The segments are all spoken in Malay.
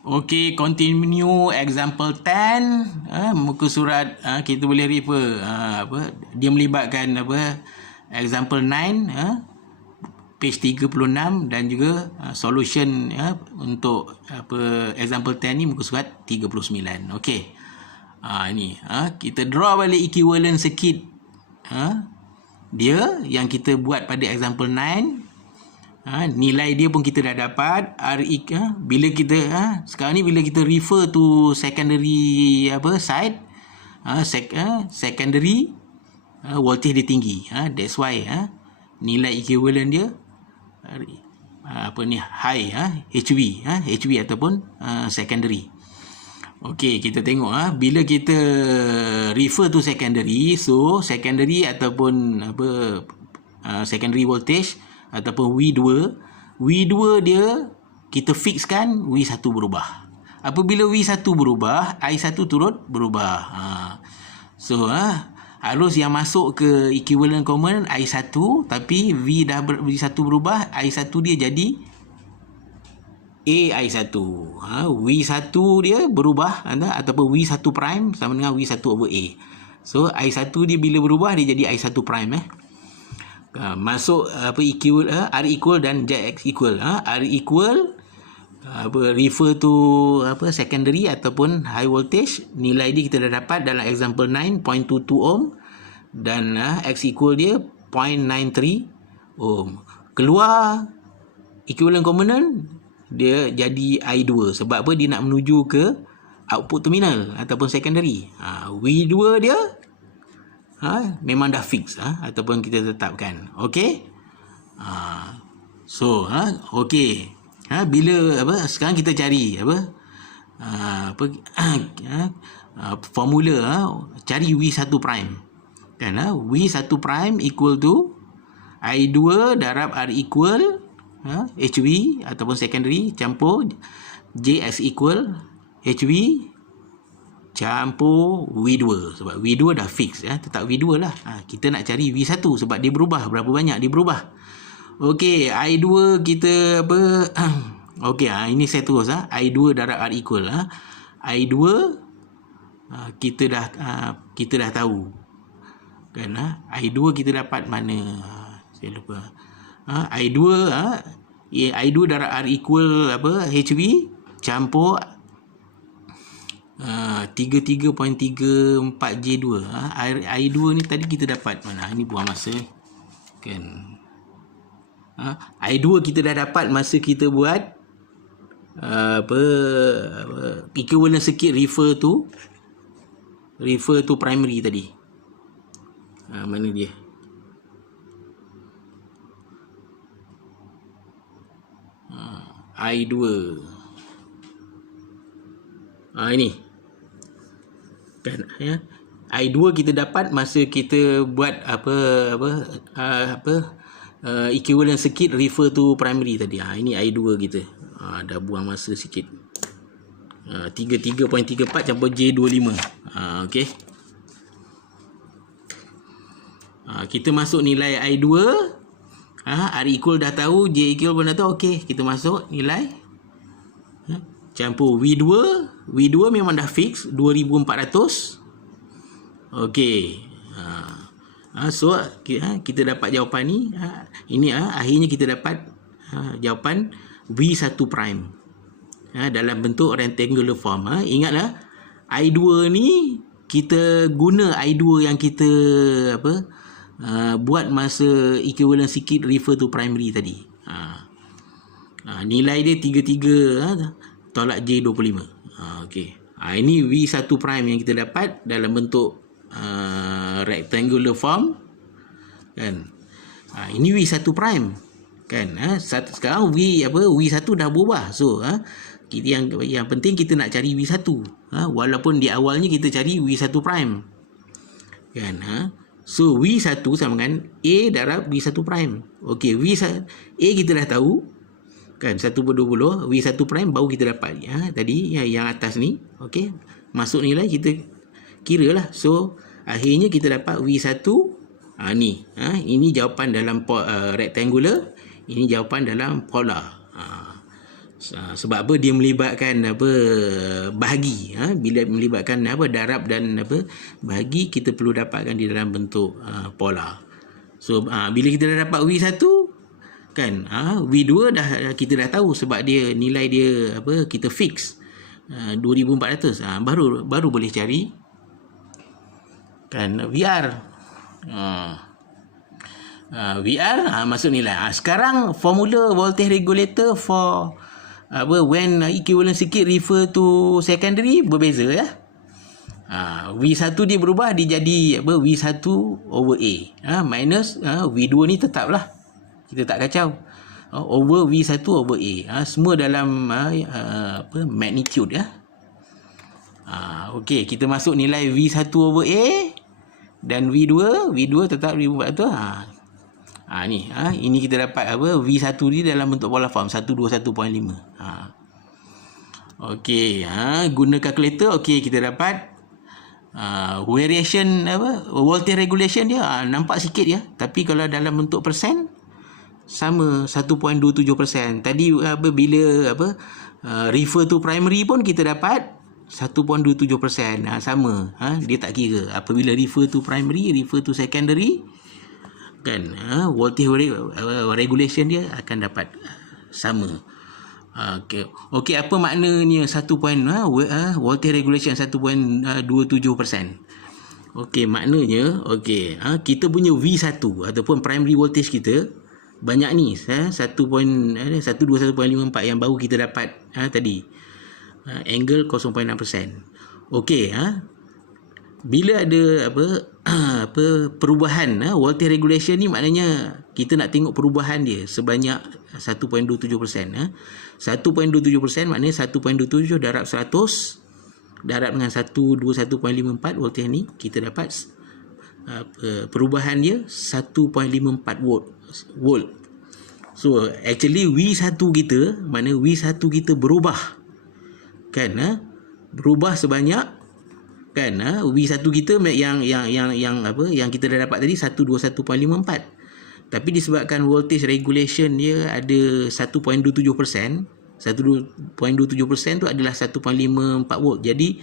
Okey, continue example 10. Muka surat kita boleh refer dia melibatkan example 9 page 36 dan juga solution untuk example 10 ni muka surat 39. Okey. Ni kita draw balik equivalent circuit dia yang kita buat pada example 9. Nilai dia pun kita dah dapat. Bila kita sekarang ni bila kita refer to secondary side, secondary voltage dia tinggi. That's why nilai equivalent dia high, HV ataupun secondary. Okey, kita tengok bila kita refer to secondary, so secondary ataupun secondary voltage ataupun V2 dia kita fixkan V1 berubah. Apabila V1 berubah, I1 turut berubah. So arus yang masuk ke equivalent component I1, tapi V1 berubah, I1 dia jadi AI1. V1 dia berubah ataupun V1 prime sama dengan V1 over A. So I1 dia bila berubah dia jadi I1 prime masuk equal R equal dan JX equal. R equal refer to secondary ataupun high voltage. Nilai dia kita dah dapat dalam example 9 0.22 ohm dan X equal dia 0.93 ohm. Keluar equivalent component dia jadi I2. Sebab apa? Dia nak menuju ke output terminal ataupun secondary. V2 dia memang dah fix ataupun kita tetapkan. Okey. So okey. Bila sekarang kita cari formula cari V1 prime. Kan V1 prime equal to I2 darab R equal HV ataupun secondary campur JX equal HV campur V2. Sebab V2 dah fix tetap V2 lah. Kita nak cari V1 sebab dia berubah. Berapa banyak dia berubah. Okey, I2 kita okey, ini saya terus I2 darab R equal I2 kita dah tahu kan. I2 kita dapat mana? Saya lupa. I2 I2 darab R equal HV campur 33.34 J2. I2 ni tadi kita dapat mana? Ini buang masa kan. I2 kita dah dapat masa kita buat equivalent circuit refer to primary tadi. Mana dia? I2 ini kan I2 kita dapat masa kita buat equivalent circuit refer to primary tadi. Ini I2 kita. Dah buang masa sikit. 33.34 campur J25. Okey. Kita masuk nilai I2. R equal dah tahu, J equal pun dah tahu. Okey, kita masuk nilai campur V2 memang dah fix 2400. Okey. So kita dapat jawapan ni. Ini akhirnya kita dapat jawapan V1 prime dalam bentuk rectangular form. Ingatlah I2 ni kita guna I2 yang kita buat masa equivalent circuit refer to primary tadi. Nilai dia 33 tolak J25. Okey. Ini V1 prime yang kita dapat dalam bentuk rectangular form kan. Ini V1 prime kan. Sekarang V1 dah berubah. So kita yang penting kita nak cari V1 walaupun di awalnya kita cari V1 prime kan. So V1 sama dengan A darab V1 prime. Okey, A kita dah tahu kan 1/20. V1 prime baru kita dapat tadi yang atas ni. Okey, masuk nilai kita kira lah. So akhirnya kita dapat V1 ni. Ini jawapan dalam rectangular, ini jawapan dalam polar. Sebab apa? Dia melibatkan apa, bahagi. Bila melibatkan apa, darab dan apa, bahagi, kita perlu dapatkan di dalam bentuk polar. So bila kita dah dapat V1 kan, V2 dah kita dah tahu sebab dia nilai dia apa, kita fix 2400. Baru boleh cari kan VR. VR masuk nilai. Sekarang formula voltage regulator for apa, when equivalent circuit refer to secondary berbeza ya. V1 dia berubah, dia jadi apa, V1 over A minus V2 ni tetaplah, kita tak kacau, over V1 over A. Semua dalam apa, magnitude ya. Okey, kita masuk nilai V1 over A dan V2 tetap 1400. Ini kita dapat apa, V1 ni dalam bentuk polar form 121.5. Okey, guna kalkulator. Okey, kita dapat variation apa, voltage regulation dia nampak sikit ya, tapi kalau dalam bentuk persen sama 1.27%. Tadi apa, bila apa refer to primary pun kita dapat 1.27%. Sama, dia tak kira apabila refer to primary, refer to secondary kan, voltage regulation dia akan dapat sama. Okey, apa maknanya voltage regulation 1.27%? Okey, maknanya kita punya V1 ataupun primary voltage kita banyak ni, 121.54 yang baru kita dapat tadi, angle 0.6%. Okey, bila ada apa perubahan voltage regulation ni, maknanya kita nak tengok perubahan dia sebanyak 1.27%. 1.27% maknanya 1.27 darab 100 darab dengan 121.54 voltage ni, kita dapat perubahan dia 1.54 volt. So actually V1 kita, mana V1 kita berubah kan, berubah sebanyak kan, V1 kita yang apa, yang kita dah dapat tadi 121.54, tapi disebabkan voltage regulation dia ada 1.27%, 1.27% tu adalah 1.54 volt. Jadi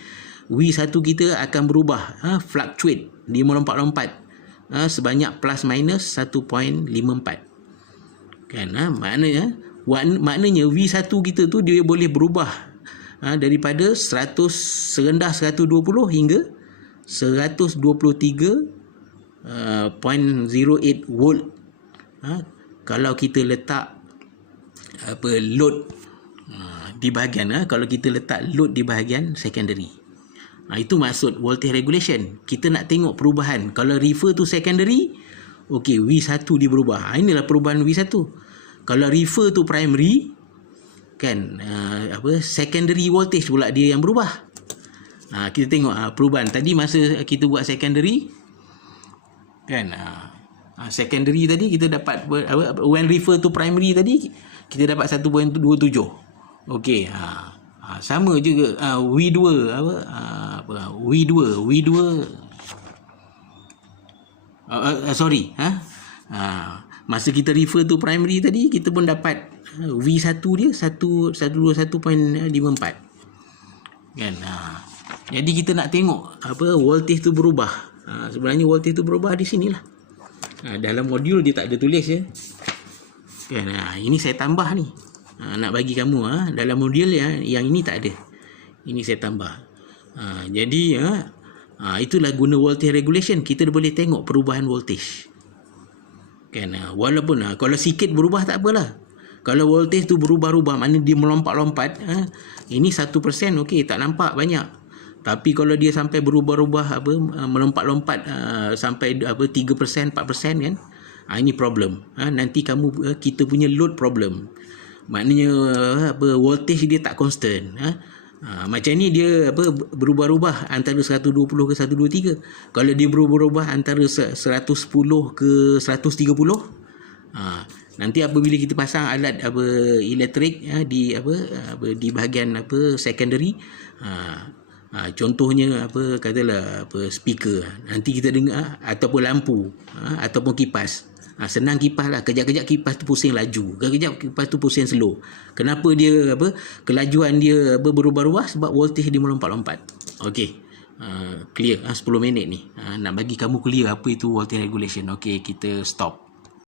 V1 kita akan berubah, fluctuate, dia melompat-lompat sebanyak plus minus 1.54 kan. Maknanya V1 kita tu dia boleh berubah daripada serendah 120 hingga 123.08 volt kalau kita letak apa, load di bahagian kalau kita letak load di bahagian secondary. Itu maksud voltage regulation. Kita nak tengok perubahan. Kalau refer to secondary, okey, V1 dia berubah. Inilah perubahan V1. Kalau refer to primary kan, apa, secondary voltage pula dia yang berubah. Kita tengok perubahan tadi masa kita buat secondary kan, secondary tadi kita dapat when refer to primary tadi kita dapat 1.27. okey, sama juga V2 V2 sorry masa kita refer to primary tadi, kita pun dapat V1 dia 121.54 kan. Jadi kita nak tengok apa, voltage tu berubah. Sebenarnya voltage tu berubah di sinilah. Dalam modul dia tak ada tulis ya kan. Ini saya tambah ni, nak bagi kamu dalam modul yang ini tak ada, ini saya tambah. Jadi itulah guna voltage regulation, kita boleh tengok perubahan voltage kan. Walaupun kalau sikit berubah tak apalah. Kalau voltage tu berubah-ubah, maknanya dia melompat-lompat, ini 1%, okey, tak nampak banyak. Tapi kalau dia sampai berubah-ubah melompat-lompat sampai 3%, 4% kan, ini problem. Nanti kita punya load problem. Maknanya voltage dia tak constant. Macam ni dia berubah-ubah antara 120 ke 123. Kalau dia berubah-ubah antara 110 ke 130, nanti apabila kita pasang alat elektrik di bahagian secondary, Contohnya apa, katalah apa, speaker nanti kita dengar, ataupun lampu, ataupun kipas. Senang kipas lah, kejap-kejap kipas tu pusing laju, kejap kipas tu pusing slow. Kenapa dia apa, kelajuan dia berubah-ubah? Sebab voltage dia melompat-lompat. Okey. Clear 10 minit ni. Nak bagi kamu clear apa itu voltage regulation. Okey, kita stop.